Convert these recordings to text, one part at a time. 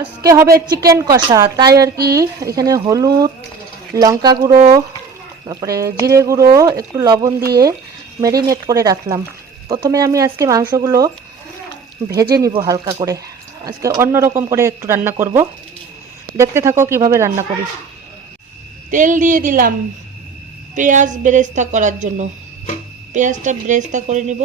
আজকে হবে চিকেন কষা, তাই আর কি এখানে হলুদ, লঙ্কা গুঁড়ো, তারপরে জিরে গুঁড়ো, একটু লবণ দিয়ে ম্যারিনেট করে রাখলাম। প্রথমে আমি আজকে মাংসগুলো ভেজে নিব হালকা করে। আজকে অন্যরকম করে একটু রান্না করব, দেখতে থাকো কিভাবে রান্না করি। তেল দিয়ে দিলাম পেঁয়াজ বেরেস্তা করার জন্য। পেঁয়াজটা বেরেস্তা করে নিব।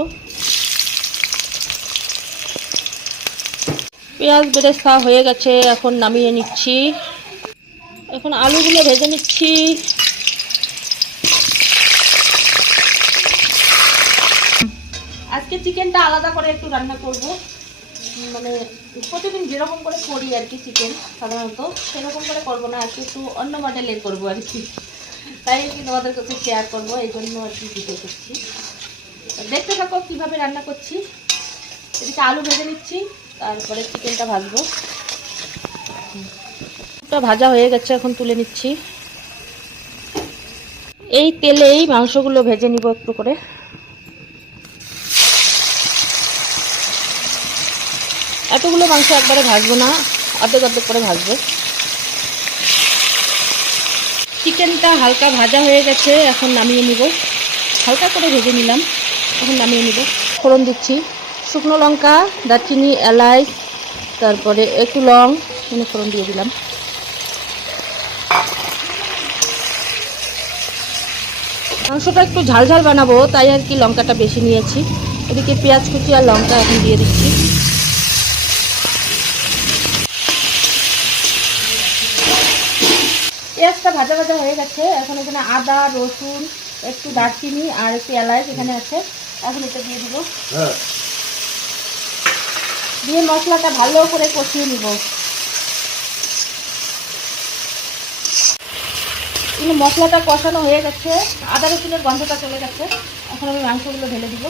পেঁয়াজ বেরেস্তা হয়ে গেছে, এখন নামিয়ে নিচ্ছি। এখন আলুগুলো ভেজে নিচ্ছি। আজকে চিকেনটা আলাদা করে একটু রান্না করব, মানে প্রতিদিন যেরকম করে করি আর কি চিকেন সাধারণত সেরকম করে করবো না, আজকে একটু অন্য মডেলের করবো আর কি। তাই আর কি তোমাদের কাছে শেয়ার করবো, এই জন্য আর কি ভিডিও করছি। দেখতে থাকো কিভাবে রান্না করছি। এদিকে আলু ভেজে নিচ্ছি, তারপরে চিকেনটা ভাজবো। ভাজা হয়ে গেছে, এখন তুলে নিচ্ছি। এই তেলেই মাংসগুলো ভেজে নিব একটু করে। এতগুলো মাংস একবারে ভাজবো না, অর্ধেক অর্ধেক করে ভাজবো। চিকেনটা হালকা ভাজা হয়ে গেছে, এখন নামিয়ে নিব। হালকা করে ভেজে নিলাম, এখন নামিয়ে নিব। ফোড়ন দিচ্ছি, শুকনো লঙ্কা, দারচিনি, এলাচ, তারপরে একটু লং ফোড়ন দিয়ে দিলাম। মাংসটা একটু ঝাল ঝাল বানাবো, তাই আর কি লঙ্কাটা বেশি নিয়েছি। এদিকে পেঁয়াজ কুচি আর লঙ্কা এখন দিয়ে দিচ্ছি। পেঁয়াজটা ভাজা ভাজা হয়ে গেছে, এখন এখানে আদা, রসুন, একটু দারচিনি আর একটু এলাচ এখানে আছে, এখন এটা দিয়ে দিব। দিয়ে মশলাটা ভালো করে কষিয়ে নিব। মশলাটা কষানো হয়ে গেছে, আদা রসুনের গন্ধটা চলে গেছে, এখন আমি মাংসগুলো ঢেলে দিব।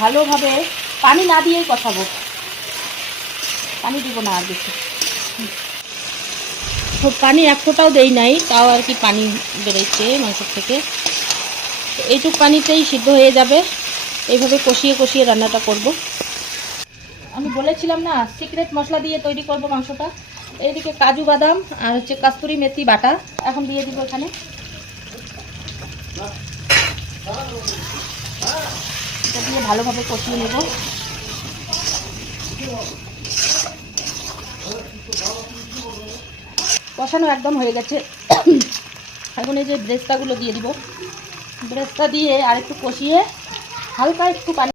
ভালোভাবে পানি না দিয়েই কষাবো, পানি দিব না আর বেশি। পানি এক ফোঁটাও দেই নাই, তাও আর কি পানি বেরোচ্ছে মাংসের থেকে। এইটুক পানিতেই সিদ্ধ হয়ে যাবে। এইভাবে কষিয়ে কষিয়ে রান্নাটা করব। আমি বলেছিলাম না সিক্রেট মশলা দিয়ে তৈরি করব মাংসটা। এইদিকে কাজু বাদাম আর হচ্ছে কস্তুরি মেথি বাটা এখন দিয়ে দিব এখানে। এটা দিয়ে ভালোভাবে কষিয়ে নেব। কষানো একদম হয়ে গেছে, এখন এই যে বেরেস্তাগুলো দিয়ে দিব। বেরেস্তা দিয়ে আর একটু কষিয়ে হালকা একটু পানি